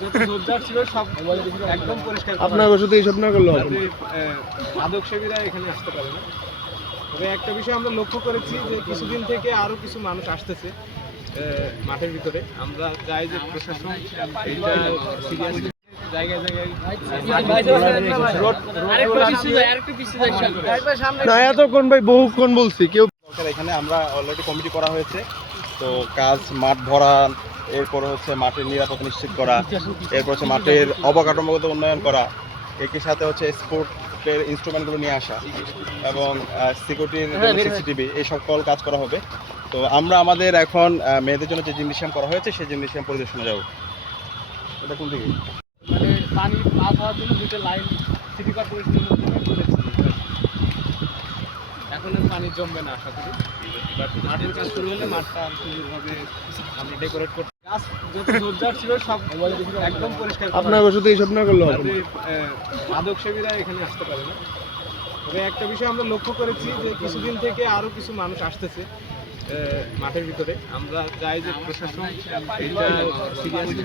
যত জোরদার ছিল সব একদম পরিষ্কার করা আপনার হয়েছে। শুধু এইসব না করলে হবে যাতে, না। মাদক সেবীরা এখানে আসতে পারে না। তবে একটা বিষয় আমরা লক্ষ্য করেছি যে কিছুদিন থেকে আরো কিছু মানুষ আসতেছে মাঠের ভিতরে। আমরা চাই যে প্রশাসন এটা সিরিয়াসলি জায়গায় জায়গায় না এতক্ষণ ভাই বহুক্ষণ বলছি কেউ সরকার এখানে আমরা অলরেডি কমিটি করা হয়েছে, তো কাজ মাঠ ভরা, এরপর হচ্ছে মাঠের নিরাপত্তা নিশ্চিত করা, এরপর হচ্ছে মাঠের অবকাঠামোগত উন্নয়ন করা, একই সাথে হচ্ছে স্পোর্টের ইনস্ট্রুমেন্টগুলো নিয়ে আসা এবং সিকিউরিটির সিসিটিভি এই সকল কাজ করা হবে। তো আমরা আমাদের এখন মেয়েদের জন্য যে জিমনেশিয়াম করা হয়েছে সেই জিমনেশিয়াম পরিদর্শনে যাব। এটা কোন দিকে? মানে পানি পাস হওয়ার জন্য দুটো লাইন সিটি কর্পোরেশনের মাধ্যমে করেছি। এখন আর পানি জমবে না আশা করি। বাট মাঠের কাজ শুরু হলে মাঠটা সুন্দরভাবে আমরা ডেকোরেট করতে গাছ যত জোরদার ছিল সব একদম পরিষ্কার করা আপনার হয়েছে। শুধু এইসব না করলে হবে যাতে, না। মাদক সেবীরা এখানে আসতে পারে না। তবে একটা বিষয় আমরা লক্ষ্য করেছি যে কিছুদিন থেকে আরো কিছু মানুষ আসতেছে মাঠের ভিতরে। আমরা চাই যে প্রশাসন এটা সিরিয়াসলি